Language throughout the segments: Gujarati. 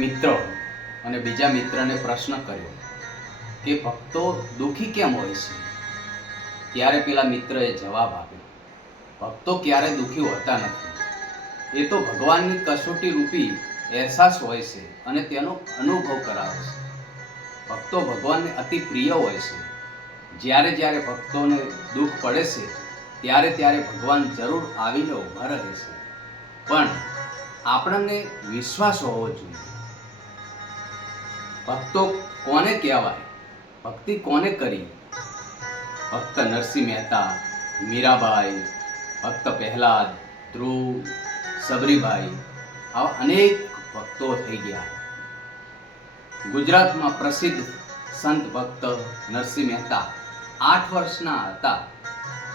મિત્ર અને બીજા મિત્રને પ્રશ્ન કર્યો કે ભક્તો દુઃખી કેમ હોય છે? ત્યારે પેલા મિત્રએ જવાબ આપ્યો, ભક્તો ક્યારે દુઃખી હોતા નથી. એ તો ભગવાનની કસોટી રૂપી અહેસાસ હોય છે અને તેનો અનુભવ કરાવે છે. ભક્તો ભગવાનને અતિ પ્રિય હોય છે. જ્યારે જ્યારે ભક્તોને દુઃખ પડે છે ત્યારે ત્યારે ભગવાન જરૂર આવીને ઊભા રહે છે. પણ આપણને વિશ્વાસ હોવો જોઈએ. ભક્તો કોને કહેવાય? ભક્તિ કોને કરી? ભક્ત નરસિંહ મહેતા, મીરાબાઈ, ભક્ત પ્રહલાદ, ધ્રુવ, સબરીબાઈ, આવા અનેક ભક્તો થઈ ગયા. ગુજરાતમાં પ્રસિદ્ધ સંત ભક્ત નરસિંહ મહેતા 8 વર્ષના હતા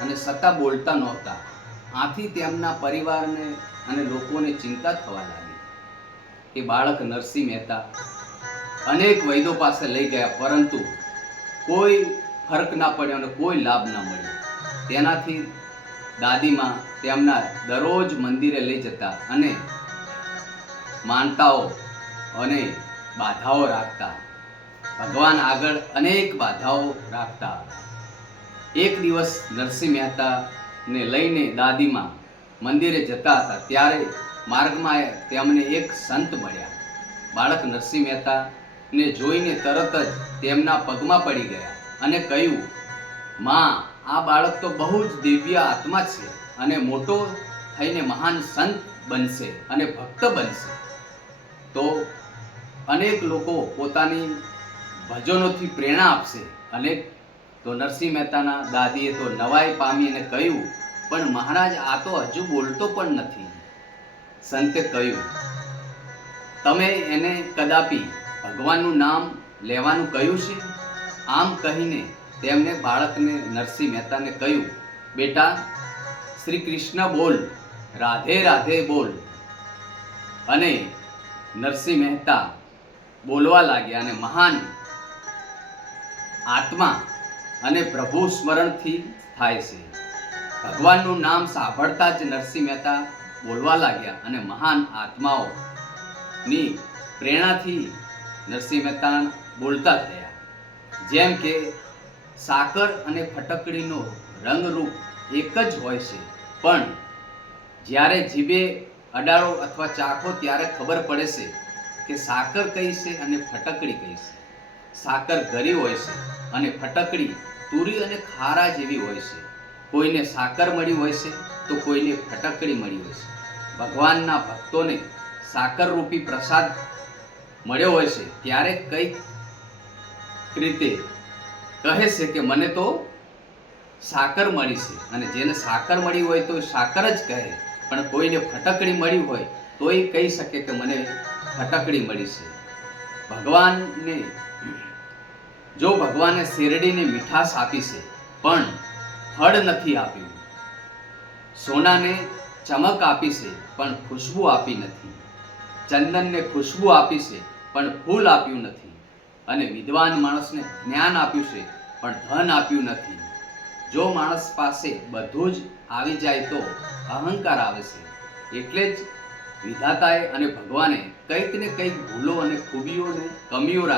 અને છતાં બોલતા નહોતા. આથી તેમના પરિવારને અને લોકોને ચિંતા થવા લાગી. એ બાળક નરસિંહ મહેતા અનેક વૈદો પાસે લઈ ગયા, પરંતુ કોઈ ફરક ના પડ્યો અને કોઈ લાભ ના મળ્યો. તેનાથી દાદીમાં તેમના દરરોજ મંદિરે લઈ જતા અને માનતાઓ અને બાધાઓ રાખતા. ભગવાન આગળ અનેક બાધાઓ રાખતા. એક દિવસ નરસિંહ મહેતાને લઈને દાદીમાં મંદિરે જતા હતા, ત્યારે માર્ગમાં તેમને એક સંત મળ્યા. બાળક નરસિંહ મહેતાને જોઈને તરત જ તેમના પગમાં પડી ગયા અને કહ્યું, માં, આ બાળક તો બહુ જ દિવ્ય આત્મા છે અને મોટો થઈને મહાન સંત બનશે અને ભક્ત બનશે. તો અનેક લોકો પોતાની ભજનોથી પ્રેરણા આપશે. તો નરસિંહ મહેતાના દાદીએ તો નવાઈ પામી અને કહ્યું, પણ મહારાજ, આ તો હજુ બોલતો પણ નથી. સંતે કહ્યું, તમે એને કદાપી ભગવાનનું નામ લેવાનું કહ્યું છે? આમ કહીને તેમને બાળકને નરસિંહ મહેતાને કહ્યું, બેટા, શ્રી કૃષ્ણ બોલ, રાધે રાધે બોલ. અને નરસિંહ મહેતા બોલવા લાગ્યા અને મહાન આત્મા અને પ્રભુ સ્મરણથી થાય છે. ભગવાનનું નામ સાંભળતા જ નરસિંહ મહેતા બોલવા લાગ્યા અને મહાન આત્માઓની પ્રેરણાથી નરસિંહ મહેતા બોલતા થયા. જેમ કે સાકર અને ફટકડીનો રંગરૂપ એક જ હોય છે, પણ જ્યારે જીભે અડાડો અથવા ચાખો ત્યારે ખબર પડે છે કે સાકર કઈ છે અને ફટકડી કઈ છે. સાકર ગરી હોય છે અને ફટકડી તુરી અને ખારા જેવી હોય છે. કોઈને સાકર મળી હોય છે તો કોઈને ફટકડી મળી હોય છે. ભગવાનના ભક્તોને સાકર રૂપી પ્રસાદ મળ્યો હોય છે ત્યારે કઈક રીતે કહે છે કે મને તો સાકર મળી છે, અને જેને સાકર મળી હોય તો સાકર જ કહે. પણ કોઈને ફટકડી મળી હોય તો એ કહી શકે કે મને ફટકડી મળી છે. ભગવાને શેરડીને મીઠાશ આપી છે પણ ફળ નથી આપ્યું. સોનાને ચમક આપી છે પણ ખુશ્બુ આપી નથી. ચંદનને ખુશ્બુ આપી છે પણ ફૂલ આપ્યું નથી. અને વિદ્વાન માણસને જ્ઞાન આપ્યું છે પણ ધન આપ્યું નથી. જો માણસ પાસે બધું જ આવી જાય તો અહંકાર આવે છે. એટલે જ વિધાતાએ અને ભગવાને કંઈક ને કંઈક ભૂલો અને ખૂબીઓને કમીઓ રાખી